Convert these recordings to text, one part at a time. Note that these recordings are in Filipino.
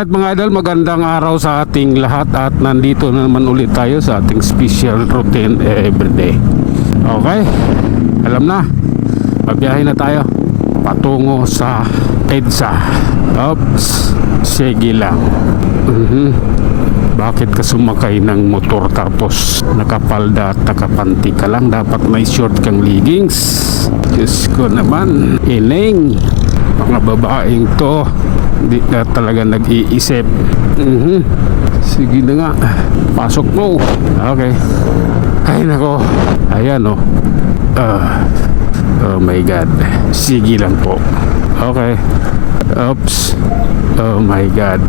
Alright mga idol, magandang araw sa ating lahat at nandito na naman ulit tayo sa ating special routine everyday. Okay, alam na, magbiyahe na tayo patungo sa EDSA. Oops, sige lang. Bakit ka sumakay ng motor tapos nakapalda at nakapanti ka lang? Dapat may short kang leggings. Diyos ko naman, ining mga babaeng to, hindi na talaga nag-iisip. Sige na nga, pasok mo. Okay. Ay nako, ayan o. Oh my God. Sige lang po. Okay. Oops. Oh my God.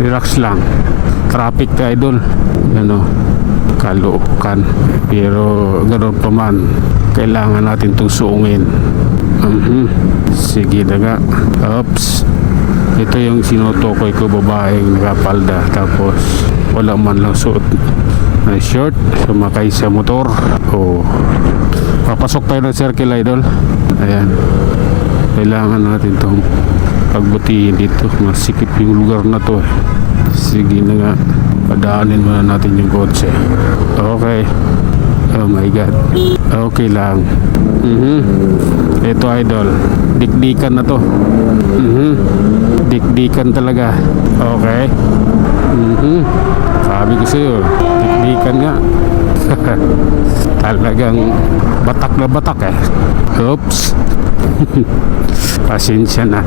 Relax lang. Traffic tayo dun. Ano, Caloocan. Pero ganoon pa man, kailangan natin itong suungin. Sige na nga. Oops. Ito yung sinutukoy ko, babaeng nakapalda tapos wala man lang suot na short, sumakay sa motor. Oh, papasok tayo ng circle idol. Ayan, kailangan natin itong pagbutihin dito. Masikip yung lugar na to. Sige na nga, padaanin muna natin yung kotse. Okay. Oh my God. Okay lang. Ito idol, dikdikan na to. Dikdikan talaga. Okay. Sabi ko sa'yo, dikdikan nga. Talagang batak na batak eh. Oops. Pasensya na.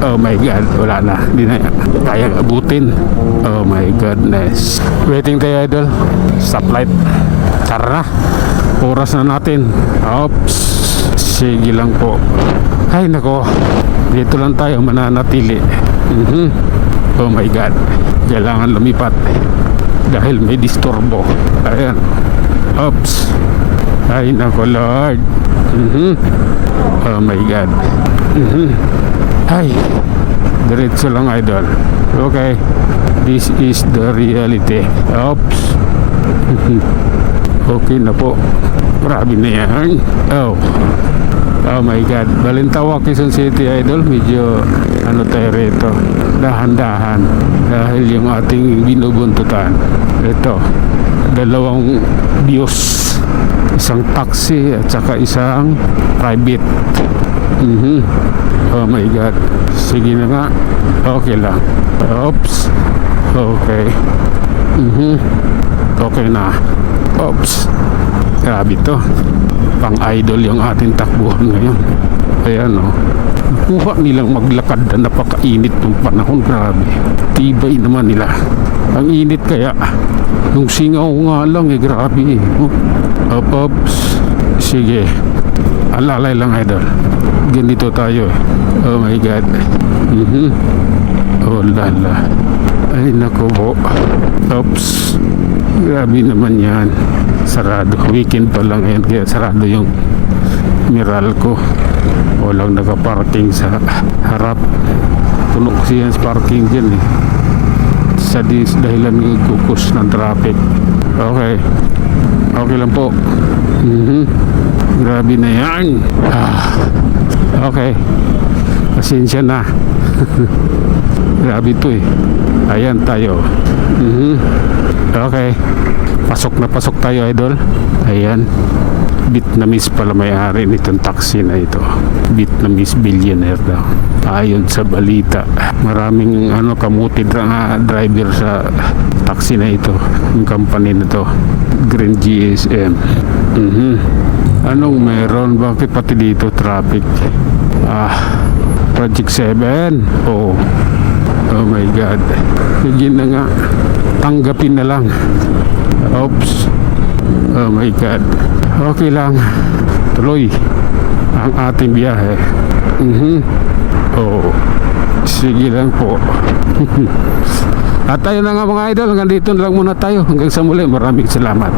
Oh my God, wala na, hindi na kayang abutin. Oh my goodness. Waiting tayo idol, stoplight. Tara na, oras na natin. Oops, sige lang po. Ay nako, dito lang tayo mananatili. Oh my God, kailangan lumipat dahil may disturbo. Ayan. Oops. Ay nako Lord. Oh my God. Ay, diretso lang idol. Okay, this is the reality. Oops. Okay na po. Grabe na yan. Oh my God. Balintawak, Quezon City idol. Medyo ano tayo rito, dahan-dahan dahil yung ating binubuntutan. Ito, dalawang Diyos, isang taxi at saka isang private. Oh my God. Sige na nga. Okay lang. Oops. Okay. Okay na. Oops. Grabe to. Pang idol yung ating takbuhan ngayon. Ayan o. Kuha nilang maglakad na napakainit ng panahon. Grabe. Tibay naman nila. Ang init kaya. Yung singaw nga lang eh. Grabe eh. Oops. Sige. Alalay lang idol. Ganito tayo eh. Oh my God. Oh lala. Ay nako po. Oops. Grabe naman yan. Sarado. Weekend pa lang yan. Kaya sarado yung Meralco. Walang nakaparking sa harap. Puno kasi yan sa parking dyan eh. Sa dahilan ng kukus ng traffic. Okay. Okay lang po. Grabe na yan. Okay. Pasensya na. Grabe ito eh. Ayan tayo. Okay. Pasok tayo idol. Ayan. Vietnamese pala may-ari nitong taxi na ito. Vietnamese billionaire daw. Ayon sa balita. Maraming kamuti driver sa taxi na ito. Yung company na to, Green GSM. Anong meron? Bakit pati dito traffic? Project 7. Oh my God. Sige na nga, tanggapin na lang. Oops. Oh my God. Okay lang, tuloy ang ating biyahe. Oh, sige lang po. At tayo na nga mga idol, hanggang dito na lang muna tayo. Hanggang sa muli, maraming salamat.